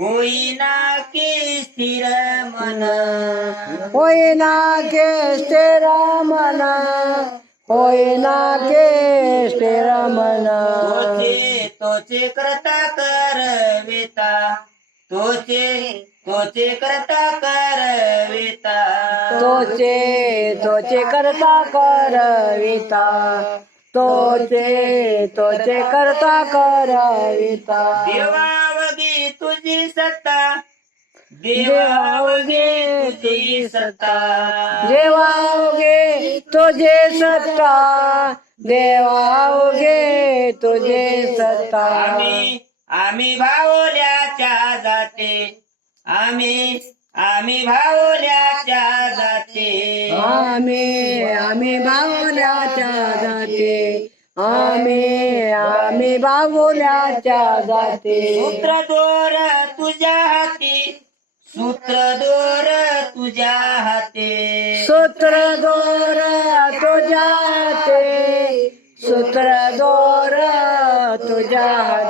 होईना के स्थिर मन। होईना के स्थिर मन। होईना के स्थिर मन। तोचे तोचे करता करविता तोचे तोचे करता करविता तोचे तोचे करता करविता तोचे तोचे करता करविता देवावगी तुझी सत्ता. देवावगी तुझी सत्ता. देवाओगे तुझे सत्ता. देवाओगे तुझे सत्ता. आम्ही आम्ही भावल्याच्या जाते. आम्ही आम्ही भावल्याच्या जाते. आम्ही आम्ही बाहुल्याच्या जाते. आम्ही आम्ही बाहुल्याच्या जाते. सूत्र दोर तुझ्या हाती सूत्र दोर तुझ्या हाती. सूत्र दोर तुझ्या हाते सूत्र दोर तुझ्या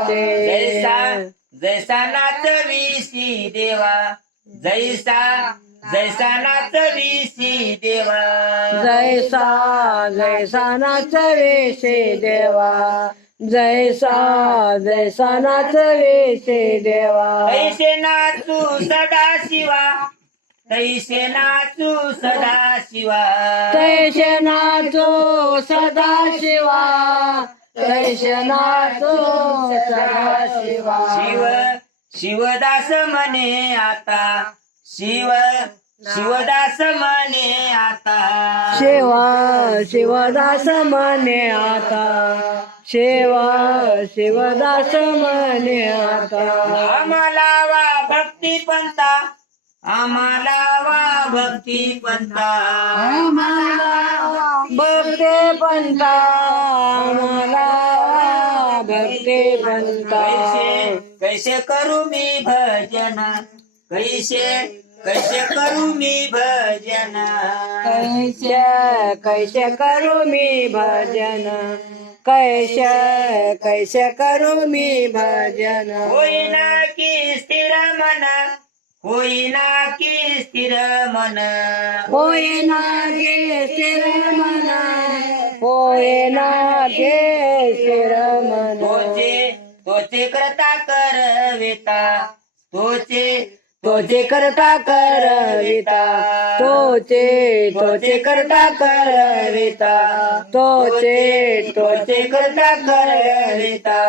जैसा हाते. जैसा नाचविसी देवा जैसा जैसा नाचविसी देवा। जैसा जैसा नाचवेशे देवा। जैसा जैसा नाचवेशे देवा। तैसे नाचू सदा शिवा। तैसे नाचू सदा शिवा। तैसे नाचो सदा शिवा। तैसे नाचो सदा शिवा। शिव शिवदास म्हणे आता। शिव शिवदास म्हणे आता. शिवा शिवदास म्हणे आता. शिवा शिवदास म्हणे आता. आम्हाला वा भक्ती पंथा. आम्हाला वा भक्ती पंथा. भक्ते पंता मला भक्ते पंता कैसे कैसे करू मी भजन? कैसे कैसे करू मी भजन. कैसे कैसे करू मी भजन. कैसे कैसे करू मी भजन. होईना की स्थिर मन होईना की स्थिर मन. होईना गे स्थिर मन होईना गे स्थिर मन. तोचे तोचे करता करविता तोचे तोचे करता करविता तोचे तोचे करता करविता तोचे तोचे करता करविता.